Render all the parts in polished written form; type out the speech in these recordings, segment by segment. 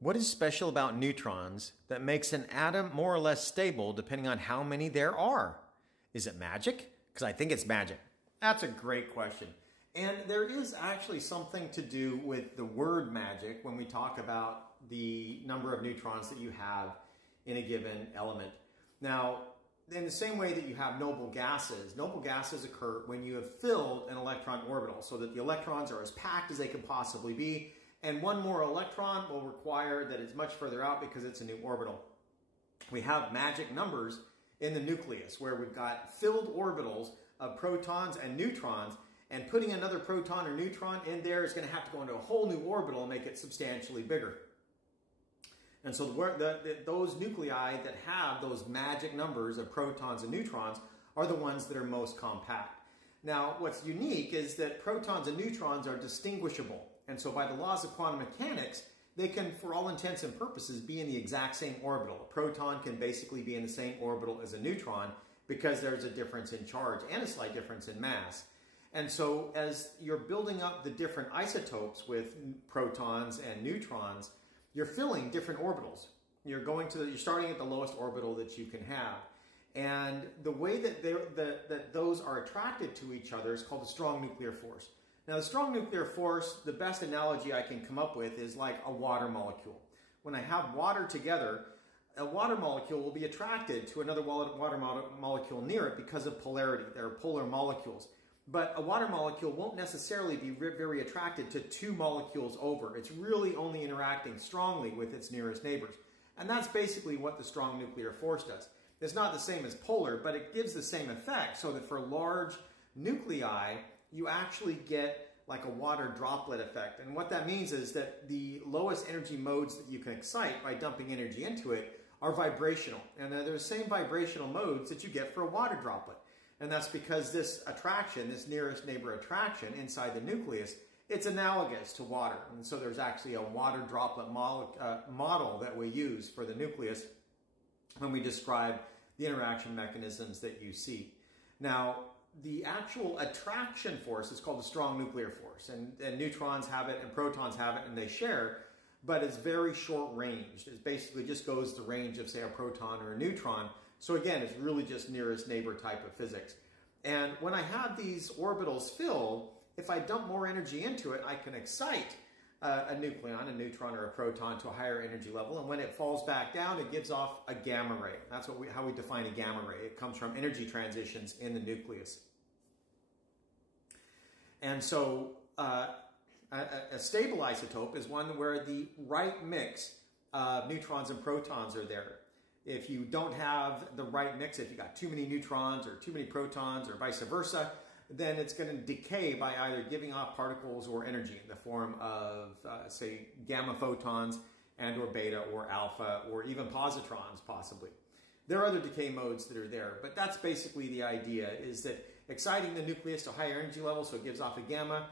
What is special about neutrons that makes an atom more or less stable depending on how many there are? Is it magic? Because I think it's magic. That's a great question. And there is actually something to do with the word magic when we talk about the number of neutrons that you have in a given element. Now, in the same way that you have noble gases occur when you have filled an electron orbital so that the electrons are as packed as they can possibly be. And one more electron will require that it's much further out because it's a new orbital. We have magic numbers in the nucleus where we've got filled orbitals of protons and neutrons, and putting another proton or neutron in there is going to have to go into a whole new orbital and make it substantially bigger. And so those nuclei that have those magic numbers of protons and neutrons are the ones that are most compact. Now, what's unique is that protons and neutrons are distinguishable. And so by the laws of quantum mechanics, they can, for all intents and purposes, be in the exact same orbital. A proton can basically be in the same orbital as a neutron because there's a difference in charge and a slight difference in mass. And so as you're building up the different isotopes with protons and neutrons, you're filling different orbitals. You're starting at the lowest orbital that you can have. And the way that those are attracted to each other is called the strong nuclear force. Now, the strong nuclear force, the best analogy I can come up with is like a water molecule. When I have water together, a water molecule will be attracted to another water molecule near it because of polarity. They're polar molecules. But a water molecule won't necessarily be very attracted to two molecules over. It's really only interacting strongly with its nearest neighbors. And that's basically what the strong nuclear force does. It's not the same as polar, but it gives the same effect so that for large nuclei, you actually get like a water droplet effect. And what that means is that the lowest energy modes that you can excite by dumping energy into it are vibrational. And they're the same vibrational modes that you get for a water droplet. And that's because this attraction, this nearest neighbor attraction inside the nucleus, it's analogous to water. And so there's actually a water droplet model that we use for the nucleus when we describe the interaction mechanisms that you see. Now, the actual attraction force is called the strong nuclear force, and neutrons have it and protons have it and they share, but it's very short ranged. It basically just goes the range of, say, a proton or a neutron. So again, it's really just nearest neighbor type of physics. And when I have these orbitals filled, if I dump more energy into it, I can excite a nucleon, a neutron, or a proton to a higher energy level. And when it falls back down, it gives off a gamma ray. That's how we define a gamma ray. It comes from energy transitions in the nucleus. And so a stable isotope is one where the right mix of neutrons and protons are there. If you don't have the right mix, if you got too many neutrons or too many protons or vice versa, then it's going to decay by either giving off particles or energy in the form of, say, gamma photons and or beta or alpha or even positrons possibly. There are other decay modes that are there, but that's basically the idea, is that exciting the nucleus to higher energy levels so it gives off a gamma,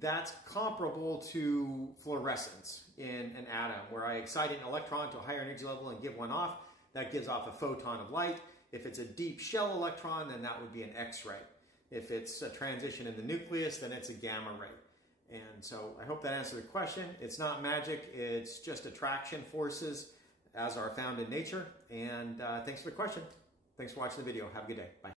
that's comparable to fluorescence in an atom, where I excite an electron to a higher energy level and give one off. That gives off a photon of light. If it's a deep shell electron, then that would be an X-ray. If it's a transition in the nucleus, then it's a gamma ray. And so I hope that answered the question. It's not magic, it's just attraction forces as are found in nature. And thanks for the question. Thanks for watching the video. Have a good day. Bye.